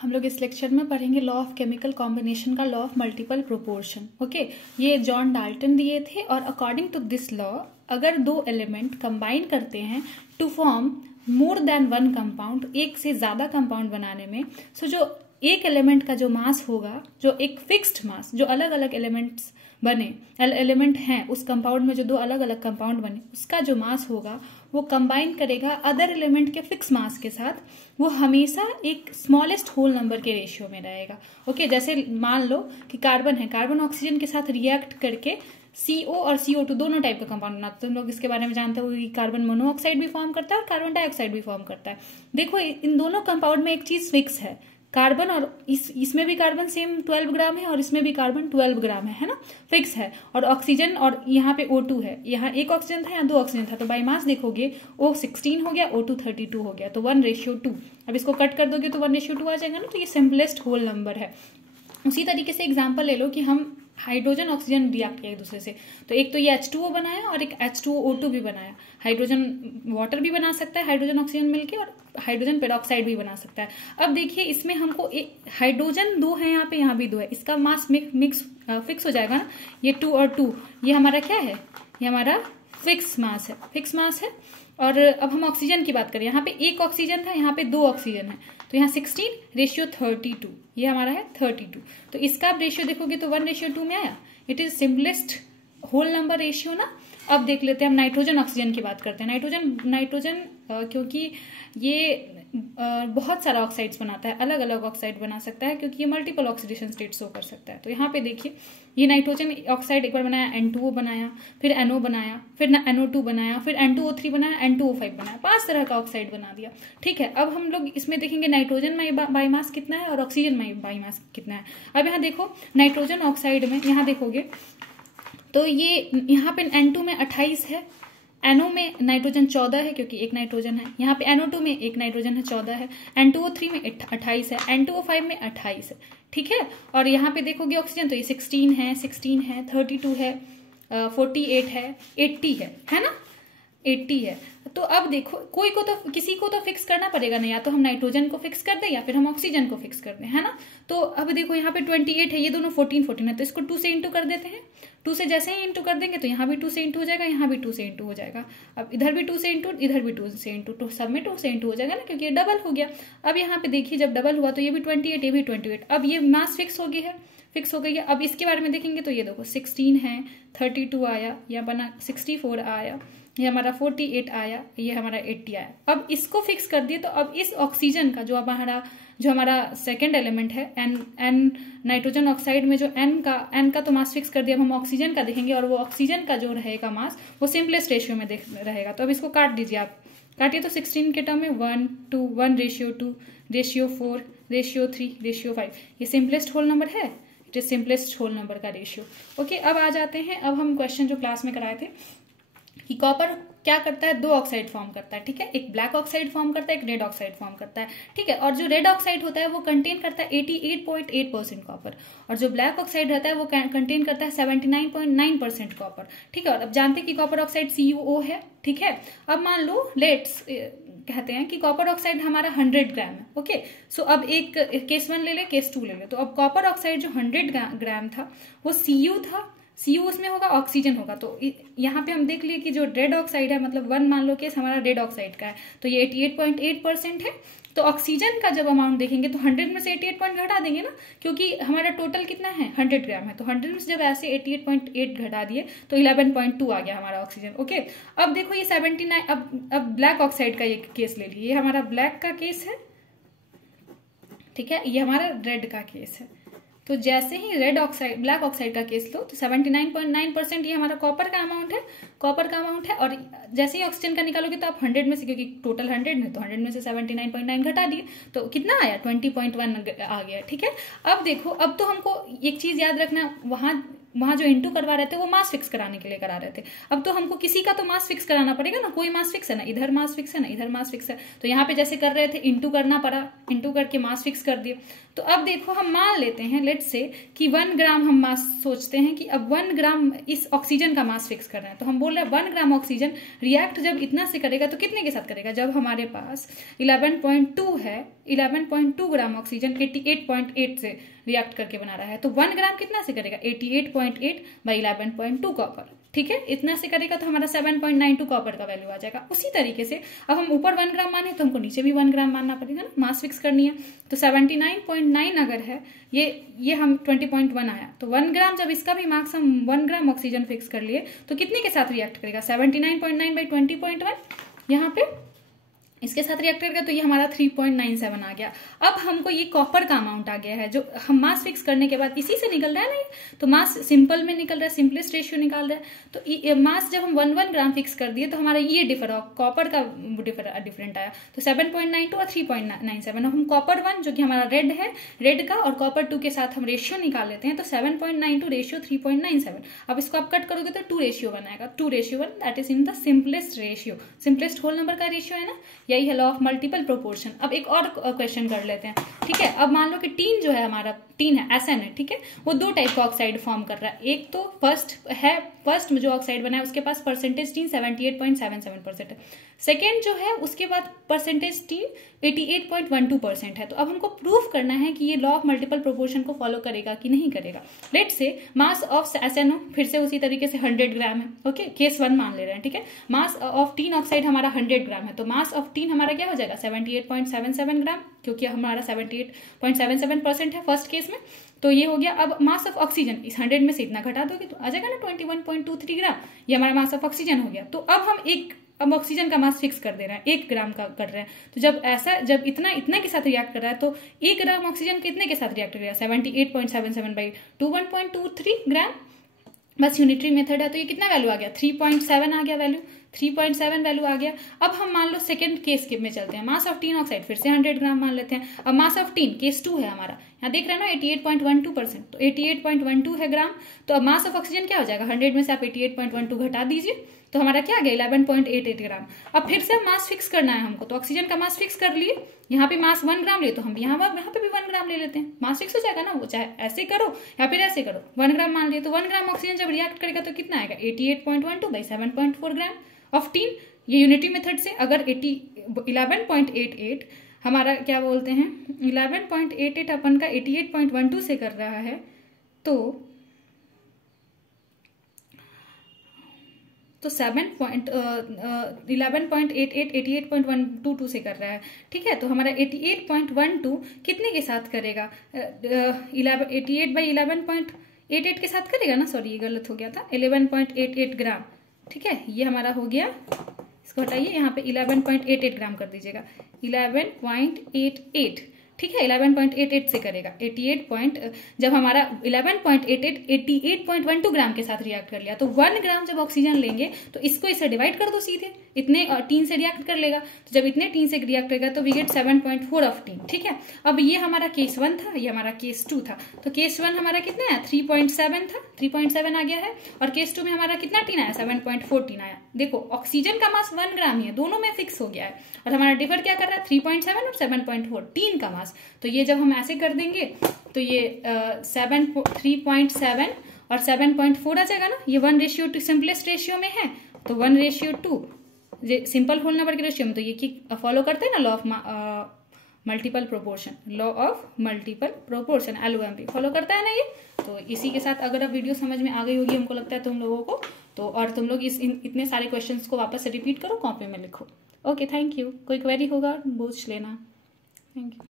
हम लोग इस लेक्चर में पढ़ेंगे लॉ ऑफ केमिकल कॉम्बिनेशन का law of multiple proportion. Okay, ये जॉन डाल्टन दिए थे और अकॉर्डिंग टू दिस लॉ अगर दो एलिमेंट कंबाइन करते हैं to form more than one compound, एक से ज्यादा कंपाउंड बनाने में, सो जो एक एलिमेंट का जो मास होगा, जो एक फिक्स्ड मास, जो अलग अलग एलिमेंट्स बने एलिमेंट हैं उस कंपाउंड में, जो दो अलग अलग कंपाउंड बने उसका जो मास होगा वो कंबाइन करेगा अदर एलिमेंट के फिक्स मास के साथ, वो हमेशा एक स्मॉलेस्ट होल नंबर के रेशियो में रहेगा। ओके, जैसे मान लो कि कार्बन है, कार्बन ऑक्सीजन के साथ रिएक्ट करके CO और CO2 दोनों टाइप का कंपाउंड बनाते हैं। तुम लोग इसके बारे में जानते हो कि कार्बन मोनोऑक्साइड भी फॉर्म करता है और कार्बन डाइऑक्साइड भी फॉर्म करता है। देखो इन दोनों कंपाउंड में एक चीज फिक्स है, कार्बन, और इसमें भी कार्बन सेम 12 ग्राम है और इसमें भी कार्बन 12 ग्राम है ना, फिक्स है। और ऑक्सीजन, और यहाँ पे O2 है, यहाँ एक ऑक्सीजन था, यहाँ दो ऑक्सीजन था, तो बाई मास देखोगे O 16 हो गया, O2 32 हो गया, तो 1:2। अब इसको कट कर दोगे तो 1:2 आ जाएगा ना, तो ये सिंपलेस्ट होल नंबर है। उसी तरीके से एग्जाम्पल ले लो कि हम हाइड्रोजन ऑक्सीजन रिएक्ट किया एक दूसरे से, तो एक तो ये H2O बनाया और एक H2O2 भी बनाया। हाइड्रोजन वाटर भी बना सकता है हाइड्रोजन ऑक्सीजन मिलके, और हाइड्रोजन पेरोक्साइड भी बना सकता है। अब देखिए इसमें हमको हाइड्रोजन 2 है, यहाँ भी 2 है, इसका मास मिक्स फिक्स हो जाएगा ना, ये 2 और 2, ये हमारा क्या है, ये हमारा फिक्स मास है, फिक्स मास है। और अब हम ऑक्सीजन की बात करें, यहाँ पे एक ऑक्सीजन था, यहाँ पे 2 ऑक्सीजन है, तो यहाँ 16:32, ये हमारा है 32। तो इसका आप रेशियो देखोगे तो 1:2 में आया। It is simplest whole number ratio ना। अब देख लेते हैं हम नाइट्रोजन ऑक्सीजन की बात करते हैं। नाइट्रोजन क्योंकि ये बहुत सारा ऑक्साइड्स बनाता है, अलग अलग ऑक्साइड बना सकता है, क्योंकि ये मल्टीपल ऑक्सीडेशन स्टेट शो कर सकता है। तो यहाँ पे देखिए ये नाइट्रोजन ऑक्साइड एक बार बनाया, N2O बनाया, फिर NO बनाया, फिर NO2 बनाया, फिर N2O3 बनाया, N2O5 बनाया, 5 तरह का ऑक्साइड बना दिया। ठीक है, अब हम लोग इसमें देखेंगे नाइट्रोजन बाई मास कितना है और ऑक्सीजन बाई मास कितना है। अब यहाँ देखो नाइट्रोजन ऑक्साइड में, यहाँ देखोगे तो ये यहाँ पे N2 में 28 है, NO में नाइट्रोजन 14 है क्योंकि एक नाइट्रोजन है, यहाँ पे NO2 में एक नाइट्रोजन है 14 है, N2O3 में 28 है, N2O5 में 28 है। ठीक है, और यहाँ पे देखोगे ऑक्सीजन तो ये 16 है, 32 है, 48 है, 80 है ना, 80 है। तो अब देखो कोई को तो, किसी को तो फिक्स करना पड़ेगा ना, या तो हम नाइट्रोजन को फिक्स कर दें या फिर हम ऑक्सीजन को फिक्स कर दें, है ना। तो अब देखो यहाँ पे 28 है, ये दोनों 14 है, तो इसको 2 से इंटू कर देते हैं। 2 से जैसे ही इंटू कर देंगे तो यहाँ भी 2 से इंटू हो जाएगा, यहाँ भी 2 से इंटू हो जाएगा। अब इधर भी 2 से इंटू, इधर भी 2 से इंटू, तो सब में 2 से इंटू हो जाएगा ना, क्योंकि ये डबल हो गया। अब यहाँ पे देखिए जब डबल हुआ तो ये भी 28, ये भी 28। अब ये मास फिक्स हो गई है, फिक्स हो गई है। अब इसके बारे में देखेंगे तो ये देखो 16 है, 32 आया, या बना 64 आया, ये हमारा 48 आया, ये हमारा 80 आया। अब इसको फिक्स कर दिए तो अब इस ऑक्सीजन का जो हमारा सेकंड एलिमेंट है एन नाइट्रोजन ऑक्साइड में जो एन का तो मास फिक्स कर दिया। अब हम ऑक्सीजन का देखेंगे और वो ऑक्सीजन का जो रहेगा मास वो सिंपलेस्ट रेशियो में रहेगा। तो अब इसको काट दीजिए, आप काटिए तो 16 के टर्म में 1, 2, 1:2, 4, 3, 5, ये सिंपलेस्ट होल नंबर है। It is simplest whole number का रेशियो। ओके, अब आ जाते हैं, अब हम क्वेश्चन जो क्लास में कराए थे कि कॉपर क्या करता है, 2 ऑक्साइड फॉर्म करता है। ठीक है, एक ब्लैक ऑक्साइड फॉर्म करता है, एक रेड ऑक्साइड फॉर्म करता है। ठीक है, और जो रेड ऑक्साइड होता है वो कंटेन करता है 88.8% कॉपर, और जो ब्लैक ऑक्साइड रहता है वो कंटेन करता है 79.9% कॉपर। ठीक है, और अब जानते हैं कि कॉपर ऑक्साइड CuO है। ठीक है, अब मान लो लेट्स कहते हैं कि कॉपर ऑक्साइड हमारा 100 ग्राम है। ओके, सो अब एक केस 1 ले ले, केस 2 ले ले। तो अब कॉपर ऑक्साइड जो 100 ग्राम था वो Cu था, Cu उसमें होगा, ऑक्सीजन होगा। तो यहाँ पे हम देख लिए कि जो रेड ऑक्साइड है, मतलब 1 मान लो केस हमारा रेड ऑक्साइड का है, तो ये 88.8% है। तो ऑक्सीजन का जब अमाउंट देखेंगे तो 100 में से 88 पॉइंट घटा देंगे ना, क्योंकि हमारा टोटल कितना है 100 ग्राम है, तो 100 में से जब ऐसे 88.8 घटा दिए तो 11.2 आ गया हमारा ऑक्सीजन। ओके, अब देखो ये 79, अब ब्लैक ऑक्साइड का ये केस ले लीजिए, ये हमारा ब्लैक का केस है। ठीक है, ये हमारा रेड का केस है। तो जैसे ही ब्लैक ऑक्साइड का केस लो तो 79.9% ये हमारा कॉपर का अमाउंट है, और जैसे ही ऑक्सीजन का निकालोगे तो आप 100 में से, क्योंकि टोटल 100 है तो 100 में से 79.9 घटा दिए तो कितना आया 20.1 आ गया। ठीक है, अब देखो, अब तो हमको एक चीज याद रखना, वहां जो इंटू करवा रहे थे वो मास फिक्स कराने के लिए करा रहे थे। अब तो हमको किसी का तो मास फिक्स कराना पड़ेगा ना, कोई मास फिक्स है ना, इधर मास फिक्स है ना, इधर मास फिक्स है। तो यहाँ पे जैसे कर रहे थे इंटू करना पड़ा, इंटू करके मास फिक्स कर दिए। तो अब देखो हम मान लेते हैं लेट्स से कि 1 ग्राम हम मास सोचते हैं कि अब 1 ग्राम इस ऑक्सीजन का मास फिक्स कर रहे हैं, तो हम बोल रहा है 1 ग्राम ऑक्सीजन रिएक्ट जब इतना से करेगा तो कितने के साथ करेगा, जब हमारे पास 11.2 है, 11.2 ग्राम ऑक्सीजन 88.8 से रिएक्ट करके बना रहा है, तो 1 ग्राम कितना से करेगा 88.8 बाई 11.2 कॉपर, ठीक है, इतना से करेगा तो हमारा 7.92 कॉपर का वैल्यू आ जाएगा। उसी तरीके से अब हम ऊपर 1 ग्राम माने तो हमको नीचे भी 1 ग्राम मानना पड़ेगा ना, मास फिक्स करनी है। तो 79.9 अगर है, ये हम 20.1 आया, तो 1 ग्राम जब इसका भी मार्क्स हम 1 ग्राम ऑक्सीजन फिक्स कर लिए तो कितने के साथ रिएक्ट करेगा 79.9 बाई 20.1, यहाँ पे इसके साथ रिएक्ट करेगा तो ये हमारा 3.97 आ गया। अब हमको ये कॉपर का अमाउंट आ गया है जो हम मास फिक्स करने के बाद इसी से निकल रहा है ना, ये तो मास सिंपल में निकल रहा है, सिंपलेस्ट रेशियो निकाल रहा है। तो मास जब हम 1 ग्राम फिक्स कर दिए तो हमारा ये कॉपर का डिफरेंट आया, तो 7.92 और 3.97। हम कॉपर 1 जो कि हमारा रेड है, रेड का और कॉपर 2 के साथ हम रेशियो निकाल लेते हैं, तो 7.92 रेशियो 3.97। अब इसको आप कट करोगे तो 2:1 आएगा, 2:1 that is in the simplest ratio, simplest whole number का रेशियो है ना, यही है लॉ ऑफ मल्टीपल प्रोपोर्शन। अब एक और क्वेश्चन कर लेते हैं, ठीक है। अब मान लो कि टीन जो है हमारा, टीन है एसएन है, ठीक है, वो 2 टाइप का ऑक्साइड फॉर्म कर रहा है। एक तो फर्स्ट में जो ऑक्साइड बना है उसके पास परसेंटेज टीन 78.77% है, सेकेंड जो है उसके बाद परसेंटेज टीन 88.12% है। तो अब हमको प्रूफ करना है कि ये लॉ ऑफ मल्टीपल प्रोपोर्शन को फॉलो करेगा कि नहीं करेगा। Let's say mass of SNO फिर से उसी तरीके से 100 ग्राम है, ओके, केस 1 मान ले रहे हैं, ठीक है। मास ऑफ टीन ऑक्साइड हमारा 100 ग्राम है, तो मास ऑफ टीन हमारा क्या हो जाएगा 78.77 ग्राम, क्योंकि हमारा 78.77% है फर्स्ट केस में, तो ये हो गया। अब मास ऑफ ऑक्सीजन इस 100 में से इतना घटा दोगे तो आ जाएगा ना 21.23 ग्राम, ये हमारा मास ऑफ ऑक्सीजन हो गया। तो अब हम अब ऑक्सीजन का मास फिक्स कर दे रहे हैं, 1 ग्राम का कर रहे हैं, तो जब इतना के साथ रिएक्ट कर रहा है तो 1 ग्राम ऑक्सीजन कितने के साथ रिएक्ट करेगा 78.77 बाई 21.23 ग्राम, बस यूनिटरी मेथड है। तो ये कितना वैल्यू आ गया 3.7 आ गया, वैल्यू 3.7 वैल्यू आ गया। अब हम मान लो सेकंड केस में चलते हैं, मास ऑफ टीन ऑक्साइड फिर से 100 ग्राम मान लेते हैं। अब मास ऑफ टीन केस 2 है हमारा, यहाँ देख रहे हैं ना 88.12%, तो 88.12 है ग्राम। तो अब मास ऑफ ऑक्सीजन क्या हो जाएगा 100 में से आप 88.12 घटा दीजिए तो हमारा क्या आ गया 11.88 ग्राम। अब फिर से मास फिक्स करना है हमको, तो ऑक्सीजन का मास फिक्स कर लिए, यहाँ पे मास 1 ग्राम ले तो हम यहाँ पे भी 1 ग्राम ले लेते हैं, मास फिक्स हो जाएगा ना, वो चाहे ऐसे करो या फिर ऐसे करो, 1 ग्राम मान लिए। तो 1 ग्राम ऑक्सीजन जब रिएक्ट करेगा तो कितना आएगा 88.12 बाई 7.4 ग्राम ऑफ टीन। ये यूनिटी मेथड से अगर 11.88 हमारा क्या बोलते हैं 11.88 अपन का 88.12 से कर रहा है तो 11.88 88.122 से कर रहा है, ठीक है। तो हमारा 88.12 कितने के साथ करेगा 88 बाई 11.88 के साथ करेगा ना, सॉरी ये गलत हो गया था, 11.88 ग्राम, ठीक है। ये हमारा हो गया, इसको हटाइए, यहाँ पे 11.88 ग्राम कर दीजिएगा, 11.88, ठीक है, 11.88 से करेगा 88 जब हमारा 11.88 88.12 ग्राम के साथ रिएक्ट कर लिया तो 1 ग्राम जब ऑक्सीजन लेंगे तो इसको इसे डिवाइड कर दो सीधे, इतने टीन से रिएक्ट कर लेगा, तो जब इतने टीन से रिएक्ट करेगा तो वी गेट 7.4 ऑफ टीन, ठीक है। अब ये हमारा केस 1 था, ये हमारा केस 2 था, तो केस 1 हमारा कितना है 3.7 था, 3.7 आ गया है, और केस 2 में हमारा कितना टीन आया 7.4 टीन आया। देखो ऑक्सीजन का मास 1 ग्राम ही है, दोनों में फिक्स हो गया है, और हमारा डिफर क्या कर रहा है 3.7 और 7.4 टीन का मास। तो ये जब हम ऐसे कर देंगे तो ये 3.7 और 7.4 आ जाएगा ना, ये 1:2 सिंपलेस्ट रेशियो में है, तो 1:2 सिंपल होल नंबर के रेशियो में, तो ये फॉलो करते हैं ना law of multiple proportion, law of multiple proportion LOMP follow करता है ना ये। तो इसी के साथ अगर अब वीडियो समझ में आ गई होगी हमको लगता है तुम लोगों को, तो और तुम लोग इतने सारे क्वेश्चंस को वापस से रिपीट करो, कॉपी में लिखो। Okay, thank you. कोई क्वेरी होगा पूछ लेना। Thank you.